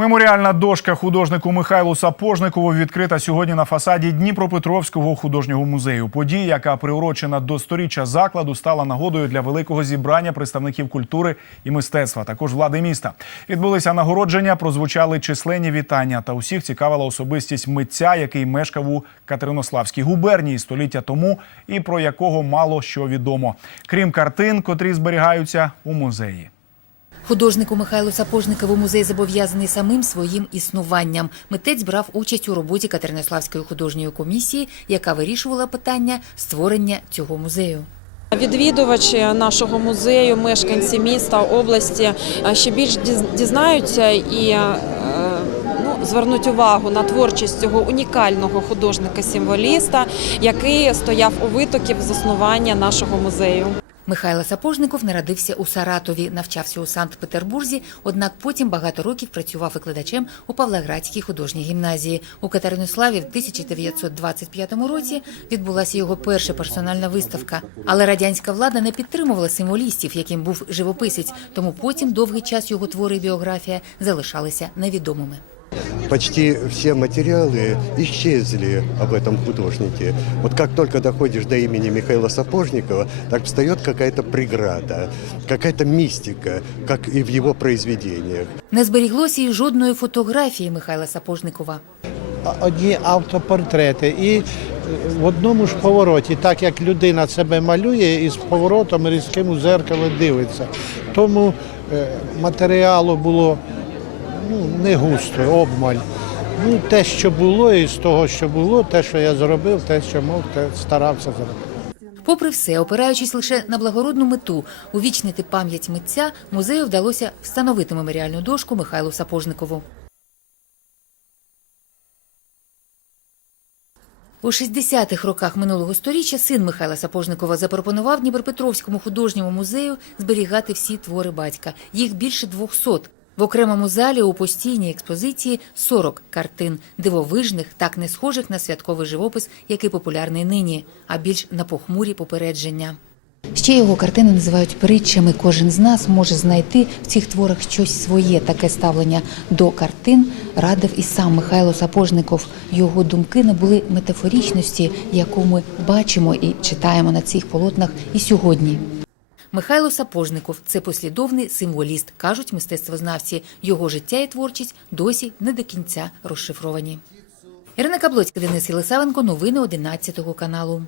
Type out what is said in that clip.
Меморіальна дошка художнику Михайлу Сапожникову відкрита сьогодні на фасаді Дніпропетровського художнього музею. Подія, яка приурочена до сторіччя закладу, стала нагодою для великого зібрання представників культури і мистецтва, також влади міста. Відбулися нагородження, прозвучали численні вітання. Та усіх цікавила особистість митця, який мешкав у Катеринославській губернії століття тому, і про якого мало що відомо, крім картин, котрі зберігаються у музеї. Художнику Михайлу Сапожникову музей зобов'язаний самим своїм існуванням. Митець брав участь у роботі Катеринославської художньої комісії, яка вирішувала питання створення цього музею. Відвідувачі нашого музею, мешканці міста, області е, ще більш дізнаються і е, ну, звернуть увагу на творчість цього унікального художника-символіста, який стояв у витоків заснування нашого музею. Михайло Сапожников народився у Саратові, навчався у Санкт-Петербурзі, однак потім багато років працював викладачем у Павлоградській художній гімназії. У Катеринославі в 1925 році відбулася його перша персональна виставка. Але радянська влада не підтримувала символістів, яким був живописець, тому потім довгий час його твори і біографія залишалися невідомими. Почти все материалы исчезли об этом художнике. Вот как только доходишь до имени Михаила Сапожникова, так встает какая-то преграда, какая-то мистика, как и в его произведениях. Не зберіглося й жодної фотографії Михайла Сапожникова. одні автопортрети. І е, в одному ж повороті, так як людина себе малює і з поворотом різким у зеркало дивиться. Тому е, матеріалу було ну, не густо, обмаль. Ну, те, що було, і з того, що було, те, що я зробив, те, що мог, те старався зробити. Попри все, опираючись лише на благородну мету увічнити пам'ять митця, музею вдалося встановити меморіальну дошку Михайлу Сапожникову. У 60-х роках минулого сторіччя син Михайла Сапожникова запропонував Дніпропетровському художньому музею зберігати всі твори батька. Їх більше 200. В окремому залі у постійній експозиції 40 картин, дивовижних, так не схожих на святковий живопис, який популярний нині, а більш на похмурі попередження. Ще його картини називають притчами. Кожен з нас може знайти в цих творах щось своє. Таке ставлення до картин радив і сам Михайло Сапожников. Його думки не були метафорічності, яку ми бачимо і читаємо на цих полотнах і сьогодні. Михайло Сапожников це послідовний символіст, кажуть мистецтвознавці. Його життя і творчість досі не до кінця розшифровані. Ірина Каблоцька, Денис Єлисавенко, новини 11 каналу.